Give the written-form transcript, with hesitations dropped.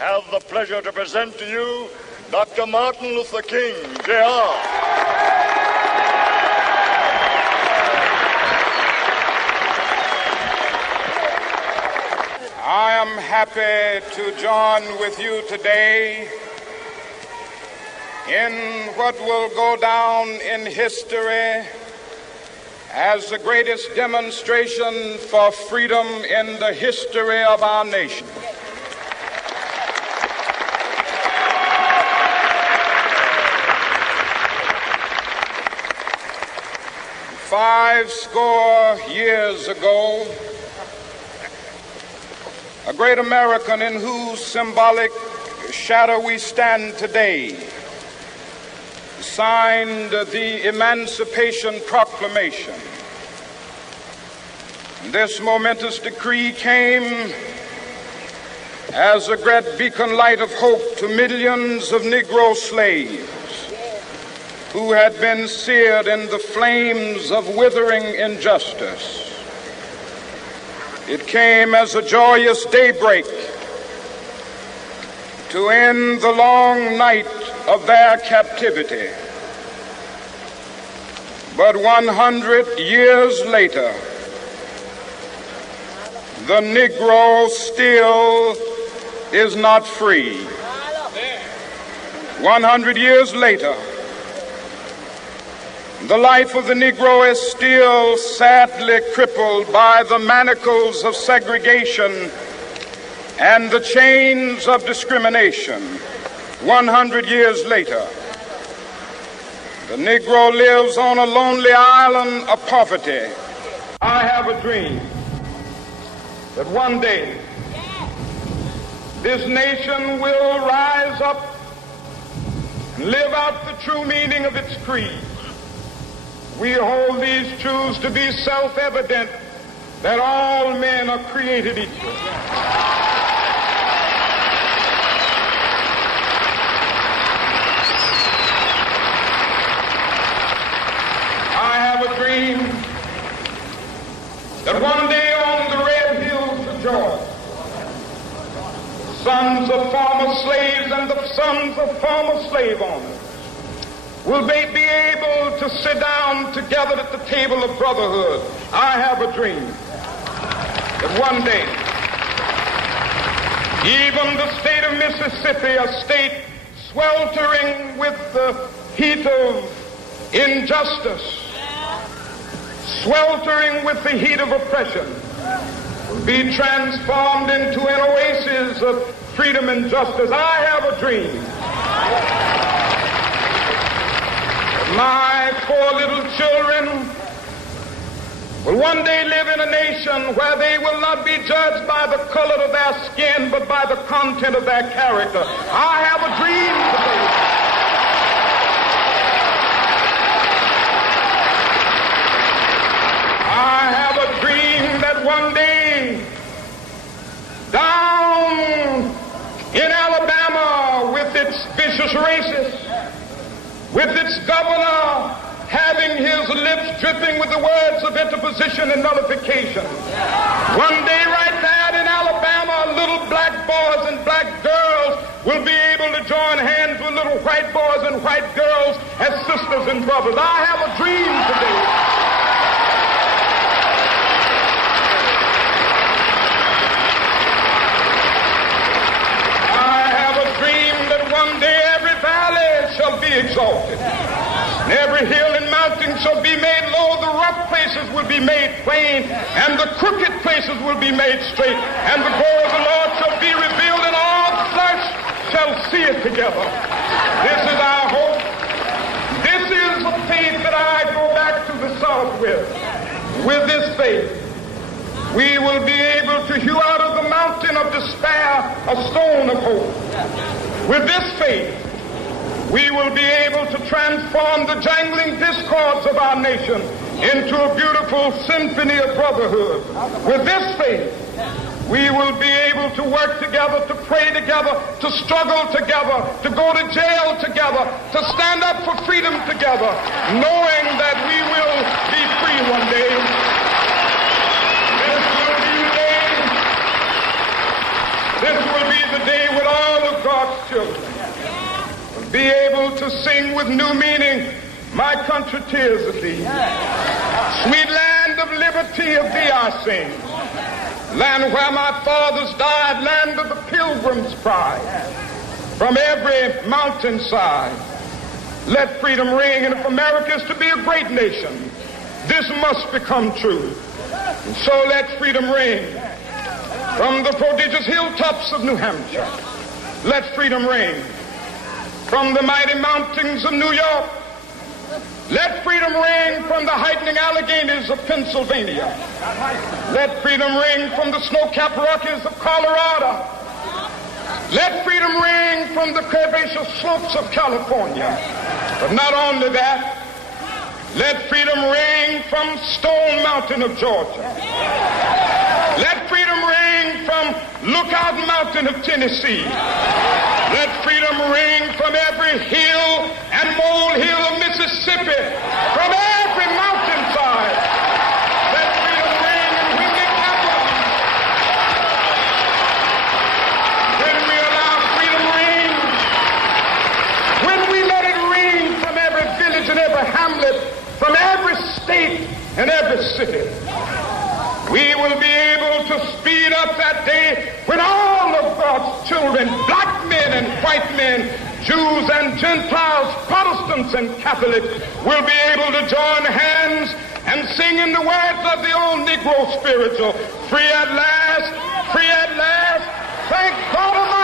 have the pleasure to present to you Dr. Martin Luther King, Jr. I am happy to join with you today in what will go down in history as the greatest demonstration for freedom in the history of our nation. Five score years ago, a great American in whose symbolic shadow we stand today signed the Emancipation Proclamation. This momentous decree came as a great beacon light of hope to millions of Negro slaves who had been seared in the flames of withering injustice. It came as a joyous daybreak to end the long night of their captivity. But 100 years later, the Negro still is not free. 100 years later, the life of the Negro is still sadly crippled by the manacles of segregation and the chains of discrimination. 100 years later, the Negro lives on a lonely island of poverty. I have a dream that one day this nation will rise up and live out the true meaning of its creed. We hold these truths to be self-evident, that all men are created equal. I have a dream that one day on the red hills of Georgia, sons of former slaves and the sons of former slave owners will they be able to sit down together at the table of brotherhood. I have a dream that one day, even the state of Mississippi, a state sweltering with the heat of injustice, sweltering with the heat of oppression, will be transformed into an oasis of freedom and justice. I have a dream. My four little children will one day live in a nation where they will not be judged by the color of their skin, but by the content of their character. I have a dream today. I have a dream that one day, down in Alabama, with its vicious racists, with its governor having his lips dripping with the words of interposition and nullification. One day right there in Alabama, little black boys and black girls will be able to join hands with little white boys and white girls as sisters and brothers. I have a dream today. I have a dream that one day every valley shall be exalted, and every hill and mountain shall be made low. The rough places will be made plain, and the crooked places will be made straight, and the glory of the Lord shall be revealed, and all flesh shall see it together. This is our hope. This is the faith that I go back to the South with. With this faith, we will be able to hew out of the mountain of despair a stone of hope. With this faith, we will be able to transform the jangling discords of our nation into a beautiful symphony of brotherhood. With this faith, we will be able to work together, to pray together, to struggle together, to go to jail together, to stand up for freedom together, knowing that we will be free one day. This will be the day when all be able to sing with new meaning, my country, tears of thee. Sweet land of liberty, of thee I sing. Land where my fathers died, land of the pilgrim's pride. From every mountainside, let freedom ring. And if America is to be a great nation, this must become true. And so let freedom ring. From the prodigious hilltops of New Hampshire, let freedom ring. From the mighty mountains of New York, let freedom ring. From the heightening Alleghenies of Pennsylvania, let freedom ring. From the snow-capped Rockies of Colorado, let freedom ring. From the curvaceous slopes of California. But not only that, let freedom ring from Stone Mountain of Georgia. Let freedom ring from Lookout Mountain of Tennessee. Let freedom ring from every hill and molehill of Mississippi, from every mountainside. Let freedom ring, and when it happens, when we allow freedom ring, when we let it ring from every village and every hamlet, from every state and every city, we will be able to speed up that day when all of God's children, black men and white men, Jews and Gentiles, Protestants and Catholics, will be able to join hands and sing in the words of the old Negro spiritual, free at last, thank God Almighty.